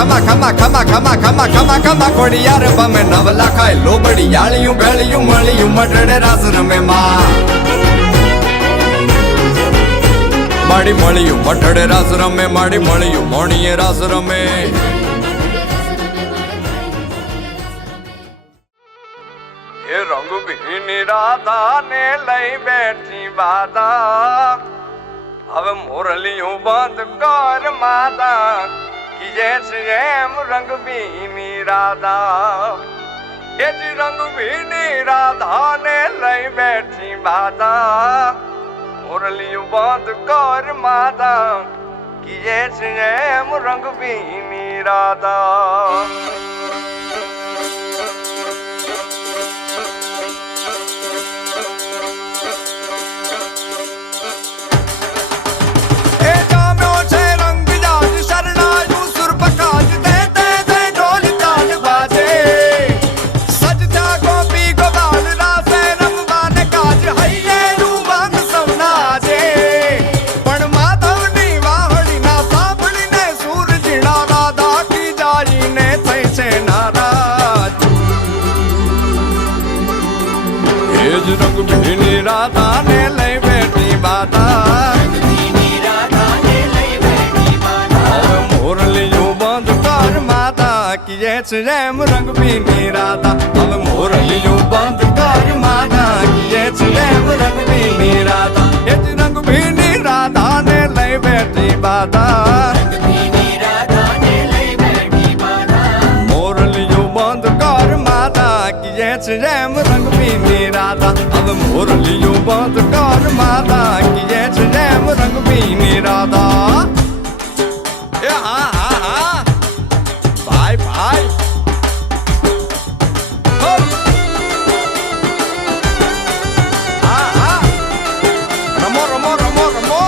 ખમા ખમા ખમા ખમા ખમા ખમા ખમા ખોડિયાર બમે નવલા ખાય લોબડી યાળિયું ભેળિયું મળિયું મટડે રાસ રમે માં માડી મળિયું મટડે રાસ રમે માડી મળિયું મોણીએ રાસ રમે એ રંગ ભીની રાધા ને લઈ બેઠી બાધા હવે મોરલિયું બંધ કર માતા કીજે છે એમ રંગ ભીની રાધા એ જ રંગ ભીની રાધા ને લઈ બેઠી બાધા મોરલિયું બંધ કર માતા કીજે છે એમ રંગ ભીની રાધા રંગ ભીની રાધા ને લઈ બેઠી બાધા મોરલિયું બંધ કર માતા કીએ છે એમ રંગ ભીની રાધા હવે મોરલિયું બંધ કર માતા કીએ છે એમ રંગ ભીની રાધા એ જ રંગ ભીની રાધા ને લઈ બેઠી બાધા મોરલિયું બંધ કર માતા કીએ છે એમ રંગ ભીની રાધા હવે મોરલિયું બંધ કર માતા કીએ છે એમ રંગ ભીની રાધા એ હા હા હા ભાઈ ભાઈ હા હા રમો રમો રમો રમો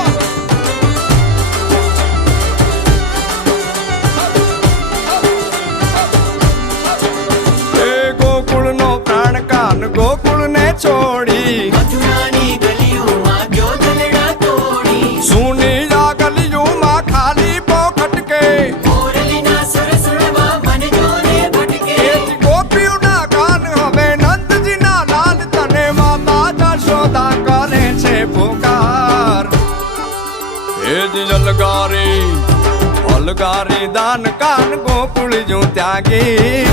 એ ગોકુળ નો પ્રાણ કાન ગોકુળ ને છોડી મથુરાની ગલીઓમાં ગયો દલડા તોડી સુની આ ગલીઓમાં ખાલી પોખટ કે મોરલીના સુર સુરવા મન જોને ભટકે ગોપીઓના કાન હવે નંદજીના લાલ તને માતા જશોદા કરે છે પુકાર એ જ અલગારી દાન કાન ગોકુળ જો ત્યાગી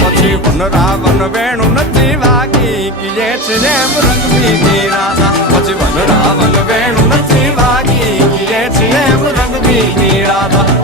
પછી વન રાવણ વેણુ નથી વાગી કીએ છે એમ રંગ ભીની રાધા પછી વન રાવણ વેણુ નથી વાગી કીએ છે એમ રંગ ભીની રાધા